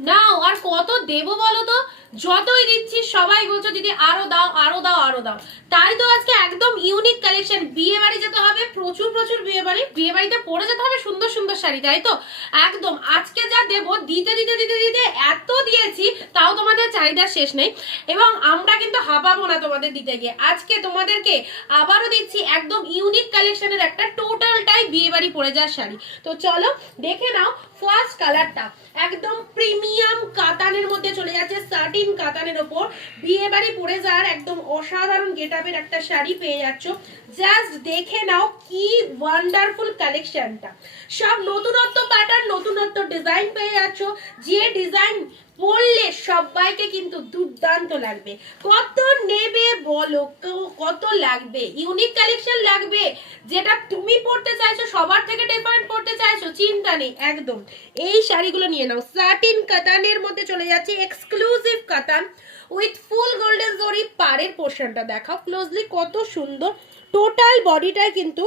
নাও আর কত দেবো বলো তো? যতই দিচ্ছি, সবাই বলছো দিদি, আরও দাও আরও দাও আরও দাও। তাই তো আজকে একদম ইউনিক কালেকশন হবে প্রচুর প্রচুর বিয়ে বাড়ি বিয়ে বাড়িতে পরে যেতে হবে সুন্দর সুন্দর শাড়ি, তাই তো? একদম। আজকে যা দেবো, দিতে দিতে দিতে দিতে এত দিয়েছি, তাও তোমাদের চাহিদা শেষ নেই। এবং আমরা কিন্তু হাঁপাবো না তোমাদের দিতে গিয়ে। আজকে তোমাদেরকে আবারও দিচ্ছি একদম ইউনিক কালেকশনের একটা টোটালটাই বিয়ে বাড়ি পরে যাওয়ার শাড়ি। তো চলো, দেখে নাও ফার্স্ট কালারটা একদম প্রিমিয়াম কাতানের মধ্যে চলে যাচ্ছে সার্টিন কাতানের ওপর। বিয়ে বাড়ি পরে যাওয়ার একদম অসাধারণ গেটআপের একটা শাড়ি পেয়ে যাচ্ছ। জাস্ট দেখে নাও কি ওয়ান্ডারফুল কালেকশনটা সব নতুনত্ব প্যাটার্ন নতুনত্ব ডিজাইন পেয়ে যাচ্ছ। যে ডিজাইন পরলে সবাইকে কিন্তু দুর্দান্ত লাগবে। কত নেবে বলো? ক- কত লাগবে? ইউনিক কালেকশন লাগবে। যেটা তুমি পড়তে চাইছো, সবার থেকে চিন্তা নেই, একদম। এই শাড়িগুলো নিয়ে নাও। সাটিন কাতানের মধ্যে চলে যাচ্ছে এক্সক্লুসিভ কাতান উইথ ফুল গোল্ডেন জরি পাড়ের পোর্শনটা দেখাও ক্লোজলি কত সুন্দর। টোটাল বডিটাই কিন্তু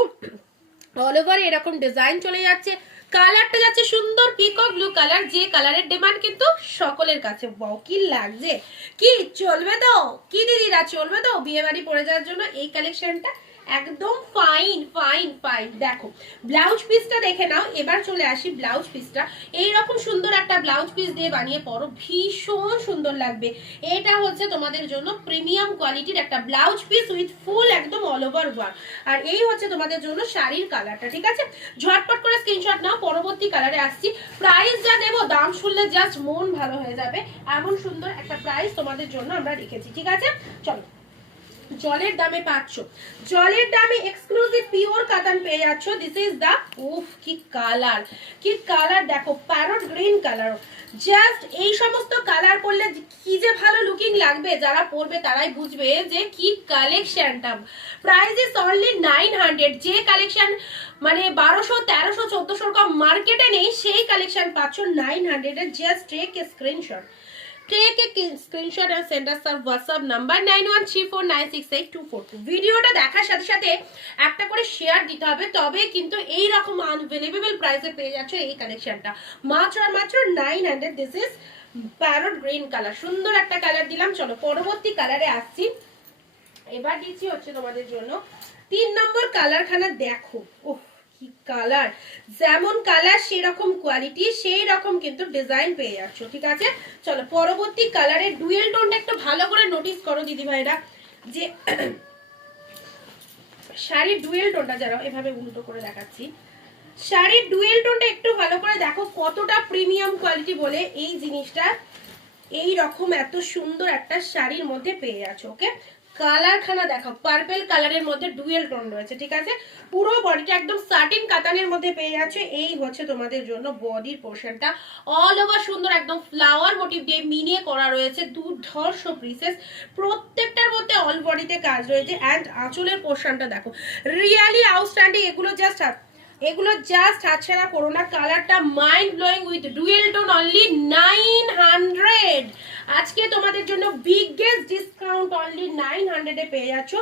অল ওভার এরকম ডিজাইন চলে যাচ্ছে। কালারটা যাচ্ছে সুন্দর পিকক ব্লু কালার যে কালারের ডিমান্ড কিন্তু সকলের কাছে। বাও কি লাগছে? কি চলবে তো? কি দিদিরা, চলবে তো? বিয়ে বাড়ি পরে যাওয়ার জন্য এই কালেকশনটা একদম ফাইন ফাইন দেখো ব্লাউজ পিসটা দেখে নাও, এবার চলে আসি ব্লাউজ পিসটা এই রকম সুন্দর একটা ব্লাউজ পিস দিয়ে বানিয়ে পরো, ভীষণ সুন্দর লাগবে। এটা হচ্ছে তোমাদের জন্য প্রিমিয়াম কোয়ালিটির একটা ব্লাউজ পিস উইথ ফুল একদম অল ওভার ওয়ার্ক আর এই হচ্ছে তোমাদের জন্য শাড়ির কালারটা ঠিক আছে? ঝটপট করে স্ক্রিনশট নাও, পরবর্তী কালারে আসছি। প্রাইস যা দেবো, দাম শুনলে জাস্ট মন ভালো হয়ে যাবে। এমন সুন্দর একটা প্রাইস তোমাদের জন্য আমরা রেখেছি, ঠিক আছে? চলো। জলের দামে পাচ্ছ জলের দামে এক্সক্লুসিভ পিওর কাতান পেয়ে যাচ্ছ। দিস ইজ দা উফ, কি কালার কি কালার দেখো প্যারট গ্রিন কালার জাস্ট এই সমস্ত কালার পরলে কি যে ভালো লুকিং লাগবে, যারা পরবে তারাই বুঝবে যে কি কালেকশনটা price is only nine hundred যে কালেকশন মানে বারোশো, তেরোশো, চোদ্দশোর কম মার্কেটে নেই, সেই কালেকশন পাচ্ছ নাইন হান্ড্রেডের just take screenshot nine one three four nine six eight two four two ভিডিওটা দেখার সাথে সাথে একটা করে শেয়ার দিতে হবে, তবে কিন্তু এই রকম আনভেলেবেল প্রাইসে পেয়ে যাচ্ছ এই কালেকশনটা মাত্র আর মাত্র nine hundred this is parrot green colour সুন্দর একটা কালার দিলাম, চলো পরবর্তী কালারে আসছি। এবার দিচ্ছি হচ্ছে তোমাদের জন্য। তিন নম্বর কালারখানা দেখো। Oh colour. যেমন কালার, সেরকম কোয়ালিটি সেই রকম কিন্তু ডিজাইন পেয়ে যাচ্ছ, ঠিক আছে? চলো, পরবর্তী কালারের ডুয়েল টোনটা একটু ভালো করে নোটিস করো দিদি ভাইরা যে শাড়ির ডুয়েল টোনটা যারা এভাবে উল্টো করে দেখাচ্ছি। শাড়ির ডুয়েল টোনটা একটু ভালো করে দেখো কতটা প্রিমিয়াম কোয়ালিটি বলে এই জিনিসটা। এই রকম এত সুন্দর একটা শাড়ির মধ্যে পেয়ে যাচ্ছ ওকে কালারখানা দেখো পার্পেল কালারের মধ্যে ডুয়েল টোন রয়েছে, ঠিক আছে? পুরো বডিটা একদম সাটিন কাতানের মধ্যে পেয়ে যাচ্ছে। এই হচ্ছে তোমাদের জন্য বডির পোর্শনটা অল ওভার সুন্দর একদম ফ্লাওয়ার মোটিভ দিয়ে মিনিয়ে করা রয়েছে দুর্ধর্ষ প্রিসেস প্রত্যেকটার মধ্যে অল বডিতে কাজ রয়েছে। অ্যান্ড আঁচলের পোর্শনটা দেখো। রিয়ালি আউটস্ট্যান্ডিং এগুলো জাস্ট এগুলো জাস্ট হাতছাড়া করো না কালারটা mind blowing with dual tone only nine hundred আজকে তোমাদের জন্য বিগেস্ট ডিসকাউন্ট অনলি নাইন হান্ড্রেডে পেয়ে যাচ্ছ।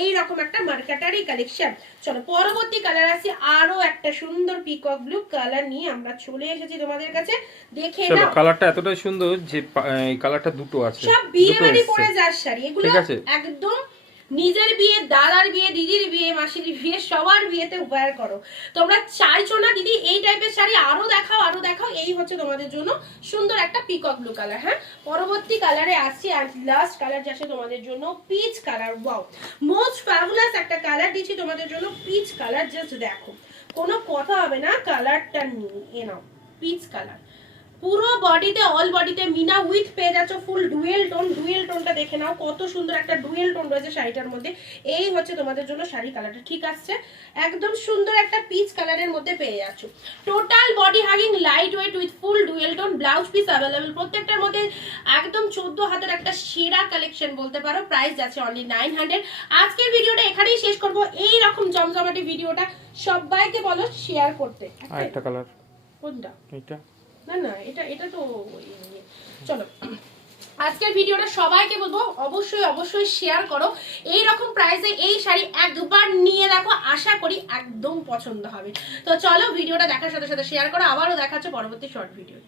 এই রকম একটা মার্কেটারি কালেকশন চলো পরবর্তী কালার আছে আরও একটা সুন্দর পিকক ব্লু কালার নিয়ে আমরা চলে এসেছি তোমাদের কাছে। দেখে নাও। কালারটা এতটাই সুন্দর যে এই কালারটা দুটো আছে। সব বিয়ে বাড়ি পরে যার শাড়ি। এগুলো একদম নিজের বিয়ে, দাদার বিয়ে, দিদির বিয়ে, মাসির বিয়ে, সবার বিয়েতে ওয়্যার করো। তোমরা চাইছো না, দিদি এই টাইপের শাড়ি আরও দেখাও আরও দেখাও, এই হচ্ছে তোমাদের জন্য সুন্দর একটা পিকক ব্লু কালার হ্যাঁ? পরবর্তী কালারে আসছি আর লাস্ট কালার যাচ্ছে তোমাদের জন্য peach colour wow most fabulous একটা কালার দিচ্ছি তোমাদের জন্য পিচ কালার জাস্ট দেখো। কোনো কথা হবে না কালারটা নিয়ে এ নাও পিচ কালার পুরো বডিতে অল বডিতে মিনা উইথ পেয়ে যাচ্ছ ফুল ডুয়েল টোন ডুয়েল টোনটা দেখে নাও কত সুন্দর একটা ডুয়েল টোন রয়েছে শাড়িটার মধ্যে। এই হচ্ছে তোমাদের জন্য শাড়ি কালারটা ঠিক আসছে? একদম সুন্দর একটা পিচ কালারের মধ্যে পেয়ে যাচ্ছ। Total body hugging light weight with full dual tone blouse piece available প্রত্যেকটার মধ্যে একদম চোদ্দ হাতের একটা সেরা কালেকশন বলতে পারো প্রাইস যাচ্ছে অনলি নাইন হান্ড্রেড আজকের ভিডিওটা এখানেই শেষ করব। এই রকম জমজমাটি ভিডিওটা সবাইকে বলো শেয়ার করতে। একটা কালার কোনটা? এইটা। না না, এটা এটা তো ইয়ে। চলো। আজকের ভিডিওটা সবাইকে বলব, অবশ্যই অবশ্যই শেয়ার করো। এই রকম প্রাইসে এই শাড়ি একবার নিয়ে দেখো, আশা করি একদম পছন্দ হবে। তো চলো, ভিডিওটা দেখার সাথে সাথে শেয়ার করো, আবারও দেখাচ্ছে পরবর্তী শর্ট ভিডিও